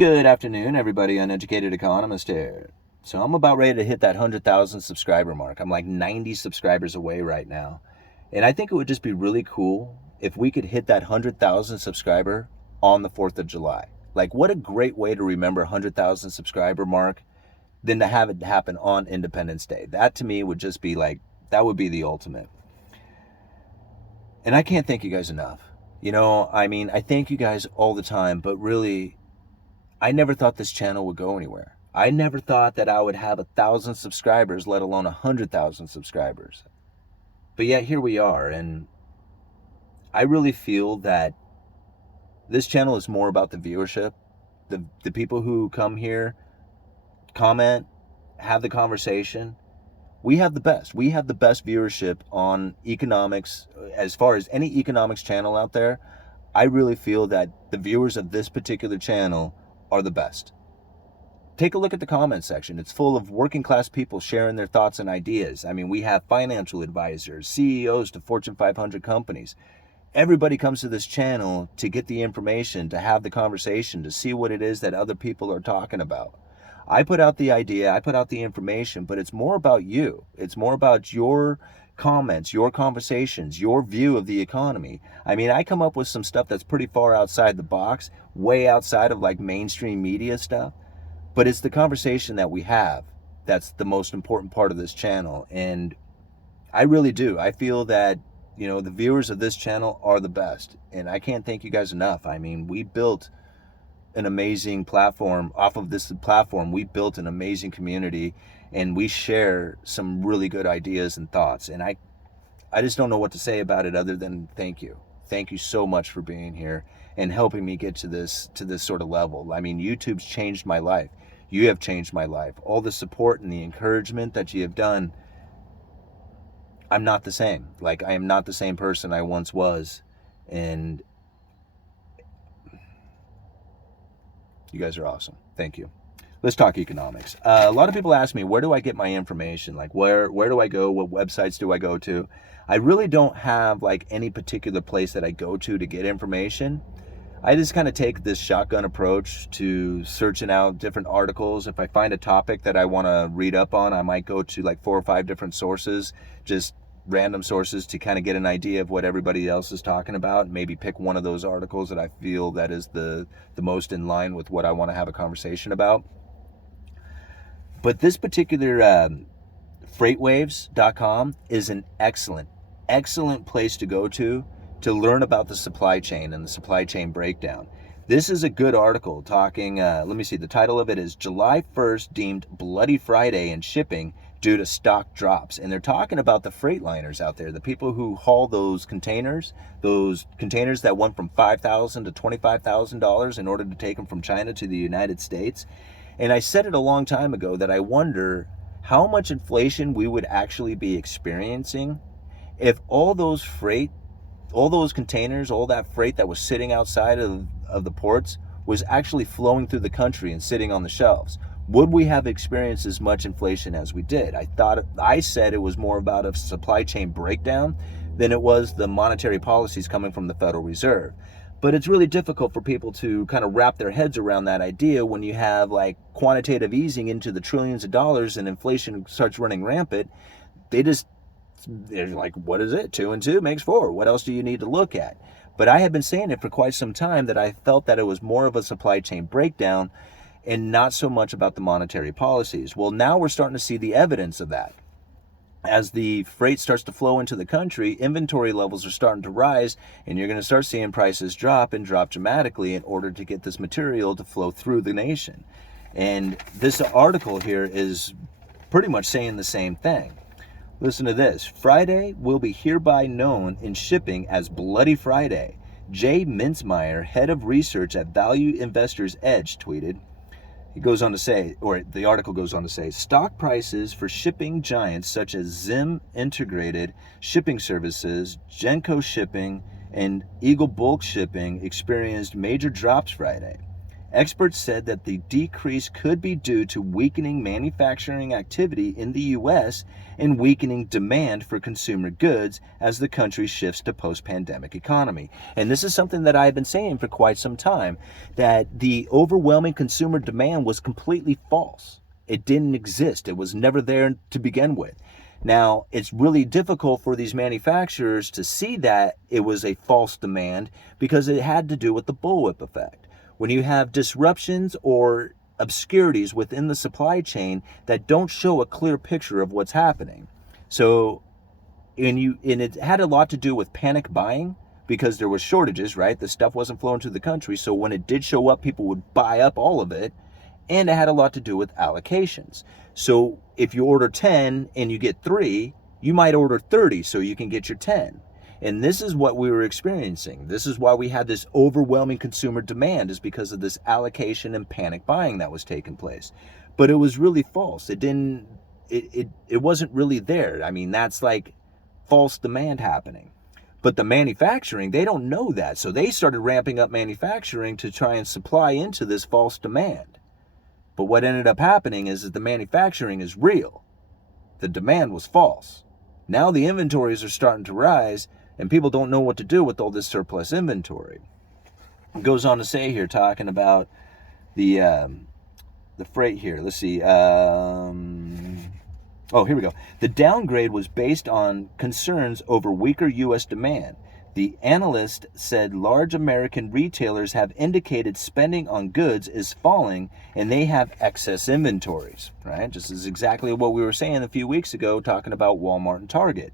Good afternoon, everybody. Uneducated Economist here. So I'm about ready to hit that 100,000 subscriber mark. I'm like 90 subscribers away right now. And I think it would just be really cool if we could hit that 100,000 subscriber on the 4th of July. Like, what a great way to remember 100,000 subscriber mark than to have it happen on Independence Day. That to me would just be like, that would be the ultimate. And I can't thank you guys enough. I thank you guys all the time, but really, I never thought this channel would go anywhere. I never thought that I would have 1,000 subscribers, let alone 100,000 subscribers. But yet here we are, and I really feel that this channel is more about the viewership, the people who come here, comment, have the conversation. We have the best. We have the best viewership on economics. As far as any economics channel out there, I really feel that the viewers of this particular channel are the best. Take a look at the comment section. It's full of working class people sharing their thoughts and ideas. I mean, we have financial advisors, CEOs to Fortune 500 companies. Everybody comes to this channel to get the information, to have the conversation, to see what it is that other people are talking about. I put out the idea, I put out the information, but it's more about you. It's more about your comments, your conversations, your view of the economy. I mean, I come up with some stuff that's pretty far outside the box, way outside of like mainstream media stuff, but it's the conversation that we have that's the most important part of this channel. And I really do. I feel that, the viewers of this channel are the best, and I can't thank you guys enough. I mean, we built an amazing platform. Off of this platform, we built an amazing community, and we share some really good ideas and thoughts. And I just don't know what to say about it other than thank you. Thank you so much for being here and helping me get to this sort of level. I mean, YouTube's changed my life. You have changed my life. All the support and the encouragement that you have done. I'm not the same. Like, I am not the same person I once was. And you guys are awesome. Thank you. Let's talk economics. A lot of people ask me, where do I get my information? Like, where do I go? What websites do I go to? I really don't have like any particular place that I go to get information. I just kind of take this shotgun approach to searching out different articles. If I find a topic that I want to read up on, I might go to like 4 or 5 different sources, just random sources, to kind of get an idea of what everybody else is talking about, and maybe pick one of those articles that I feel that is the most in line with what I want to have a conversation about. But this particular freightwaves.com is an excellent place to go to learn about the supply chain and the supply chain breakdown. This is a good article talking, let me see, the title of it is July 1st deemed Bloody Friday in shipping due to stock drops. And they're talking about the freight liners out there, the people who haul those containers that went from $5,000 to $25,000 in order to take them from China to the United States. And I said it a long time ago that I wonder how much inflation we would actually be experiencing if all those containers, all that freight that was sitting outside of the ports was actually flowing through the country and sitting on the shelves. Would we have experienced as much inflation as we did? I said it was more about a supply chain breakdown than it was the monetary policies coming from the Federal Reserve. But it's really difficult for people to kind of wrap their heads around that idea when you have like quantitative easing into the trillions of dollars and inflation starts running rampant. They're like, what is it? 2 and 2 makes 4. What else do you need to look at? But I have been saying it for quite some time that I felt that it was more of a supply chain breakdown and not so much about the monetary policies. Well, now we're starting to see the evidence of that. As the freight starts to flow into the country, inventory levels are starting to rise, and you're going to start seeing prices drop dramatically in order to get this material to flow through the nation. And this article here is pretty much saying the same thing. Listen to this. Friday will be hereby known in shipping as Bloody Friday. Jay Mintzmeyer, head of research at Value Investors Edge, tweeted. He goes on to say, or the article goes on to say, stock prices for shipping giants such as Zim Integrated Shipping Services, Genco Shipping, and Eagle Bulk Shipping experienced major drops Friday. Experts said that the decrease could be due to weakening manufacturing activity in the U.S. and weakening demand for consumer goods as the country shifts to post-pandemic economy. And this is something that I've been saying for quite some time, that the overwhelming consumer demand was completely false. It didn't exist. It was never there to begin with. Now, it's really difficult for these manufacturers to see that it was a false demand because it had to do with the bullwhip effect. When you have disruptions or obscurities within the supply chain that don't show a clear picture of what's happening. So, and it had a lot to do with panic buying because there was shortages, right? The stuff wasn't flowing to the country. So when it did show up, people would buy up all of it. And it had a lot to do with allocations. So if you order 10 and you get 3, you might order 30 so you can get your 10. And this is what we were experiencing. This is why we had this overwhelming consumer demand, is because of this allocation and panic buying that was taking place. But it was really false. It wasn't really there. I mean, that's like false demand happening. But the manufacturing, they don't know that. So they started ramping up manufacturing to try and supply into this false demand. But what ended up happening is that the manufacturing is real. The demand was false. Now the inventories are starting to rise, and people don't know what to do with all this surplus inventory. It goes on to say here, talking about the freight here. Let's see. Oh, here we go. The downgrade was based on concerns over weaker U.S. demand. The analyst said large American retailers have indicated spending on goods is falling and they have excess inventories, right? This is exactly what we were saying a few weeks ago, talking about Walmart and Target.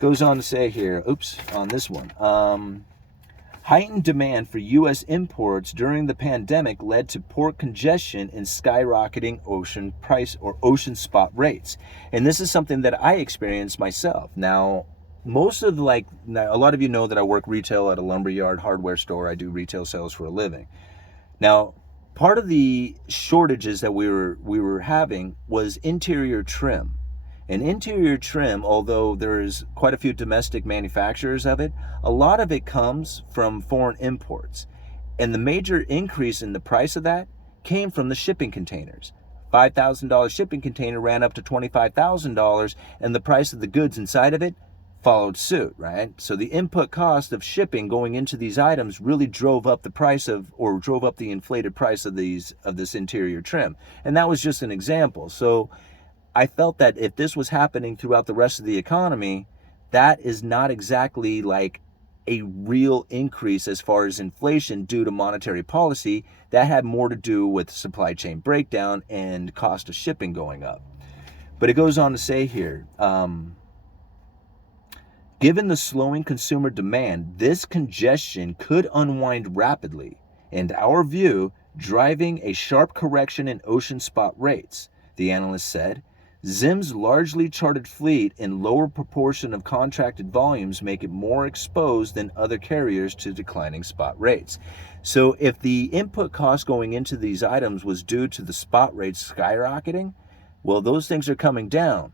Goes on to say here, on this one, heightened demand for U.S. imports during the pandemic led to port congestion and skyrocketing ocean price or ocean spot rates. And this is something that I experienced myself. Now, a lot of you know that I work retail at a lumberyard hardware store. I do retail sales for a living. Now, part of the shortages that we were having was interior trim. And interior trim, although there's quite a few domestic manufacturers of it, a lot of it comes from foreign imports. And the major increase in the price of that came from the shipping containers. $5,000 shipping container ran up to $25,000, and the price of the goods inside of it followed suit, right? So the input cost of shipping going into these items really drove up the inflated price of this interior trim. And that was just an example. So I felt that if this was happening throughout the rest of the economy, that is not exactly like a real increase as far as inflation due to monetary policy. That had more to do with supply chain breakdown and cost of shipping going up. But it goes on to say here, given the slowing consumer demand, this congestion could unwind rapidly, in our view, driving a sharp correction in ocean spot rates, the analyst said. ZIM's largely chartered fleet and lower proportion of contracted volumes make it more exposed than other carriers to declining spot rates. So if the input cost going into these items was due to the spot rates skyrocketing, well, those things are coming down.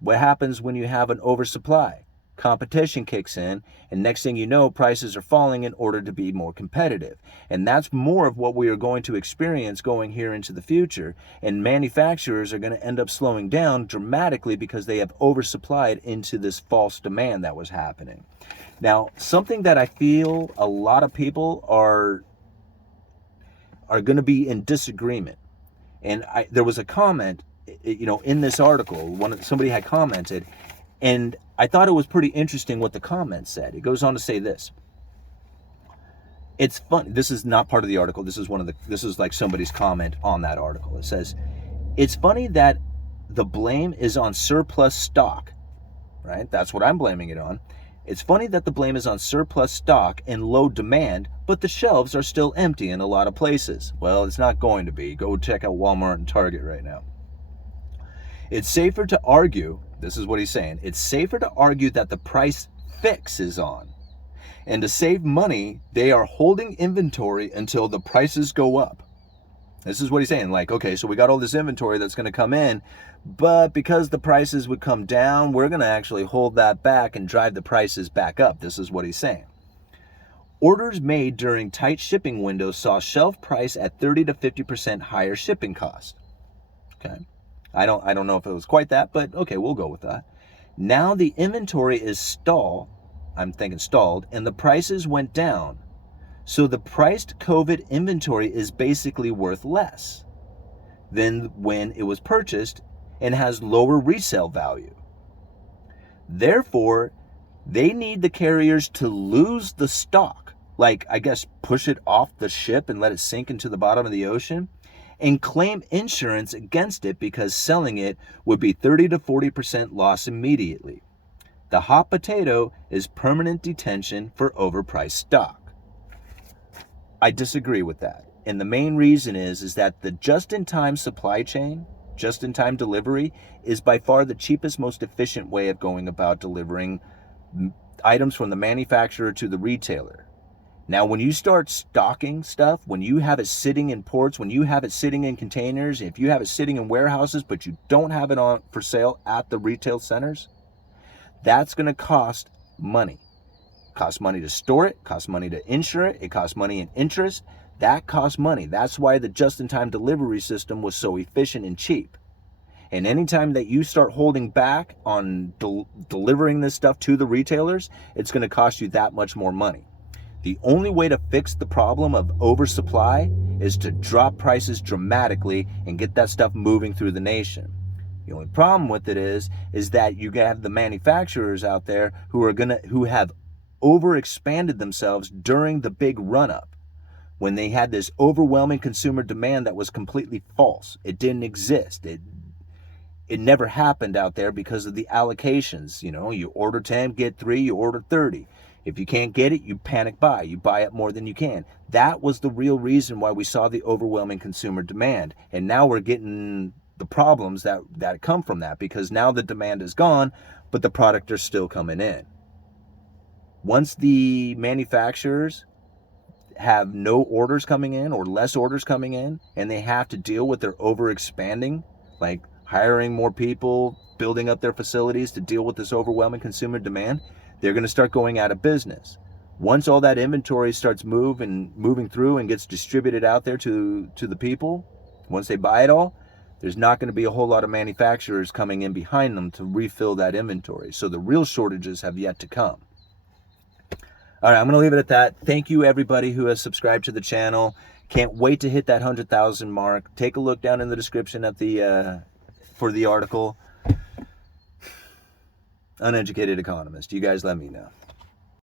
What happens when you have an oversupply? Competition kicks in, and next thing you know, prices are falling in order to be more competitive. And that's more of what we are going to experience going here into the future. And manufacturers are going to end up slowing down dramatically because they have oversupplied into this false demand that was happening. Now, something that I feel a lot of people are going to be in disagreement. And there was a comment, in this article, somebody had commented, and I thought it was pretty interesting what the comment said. It goes on to say this. It's fun. This is not part of the article. This is like somebody's comment on that article. It says, it's funny that the blame is on surplus stock, right? That's what I'm blaming it on. It's funny that the blame is on surplus stock and low demand, but the shelves are still empty in a lot of places. Well, it's not going to be. Go check out Walmart and Target right now. It's safer to argue, this is what he's saying, it's safer to argue that the price fix is on. And to save money, they are holding inventory until the prices go up. This is what he's saying. Okay, so we got all this inventory that's going to come in, but because the prices would come down, we're going to actually hold that back and drive the prices back up. This is what he's saying. Orders made during tight shipping windows saw shelf price at 30 to 50% higher shipping cost. Okay. I don't know if it was quite that, but okay, we'll go with that. Now the inventory is stalled, and the prices went down. So the priced COVID inventory is basically worth less than when it was purchased and has lower resale value. Therefore, they need the carriers to lose the stock, like I guess push it off the ship and let it sink into the bottom of the ocean, and claim insurance against it because selling it would be 30 to 40% loss immediately. The hot potato is permanent detention for overpriced stock. I disagree with that. And the main reason is that the just-in-time supply chain, just-in-time delivery, is by far the cheapest, most efficient way of going about delivering items from the manufacturer to the retailer. Now, when you start stocking stuff, when you have it sitting in ports, when you have it sitting in containers, if you have it sitting in warehouses, but you don't have it on for sale at the retail centers, that's going to cost money. Costs money to store it, costs money to insure it, it costs money in interest. That costs money. That's why the just-in-time delivery system was so efficient and cheap. And anytime that you start holding back on delivering this stuff to the retailers, it's going to cost you that much more money. The only way to fix the problem of oversupply is to drop prices dramatically and get that stuff moving through the nation. The only problem with it is that you have the manufacturers out there who have overexpanded themselves during the big run-up, when they had this overwhelming consumer demand that was completely false. It didn't exist. It never happened out there because of the allocations. You know, you order 10, get 3, you order 30. If you can't get it, you panic buy. You buy it more than you can. That was the real reason why we saw the overwhelming consumer demand. And now we're getting the problems that come from that, because now the demand is gone, but the product are still coming in. Once the manufacturers have no orders coming in or less orders coming in, and they have to deal with their overexpanding, like hiring more people, building up their facilities to deal with this overwhelming consumer demand, they're going to start going out of business. Once all that inventory starts moving through and gets distributed out there to the people, once they buy it all, there's not going to be a whole lot of manufacturers coming in behind them to refill that inventory. So the real shortages have yet to come. All right, I'm going to leave it at that. Thank you, everybody who has subscribed to the channel. Can't wait to hit that 100,000 mark. Take a look down in the description at for the article. Uneducated Economist. You guys let me know.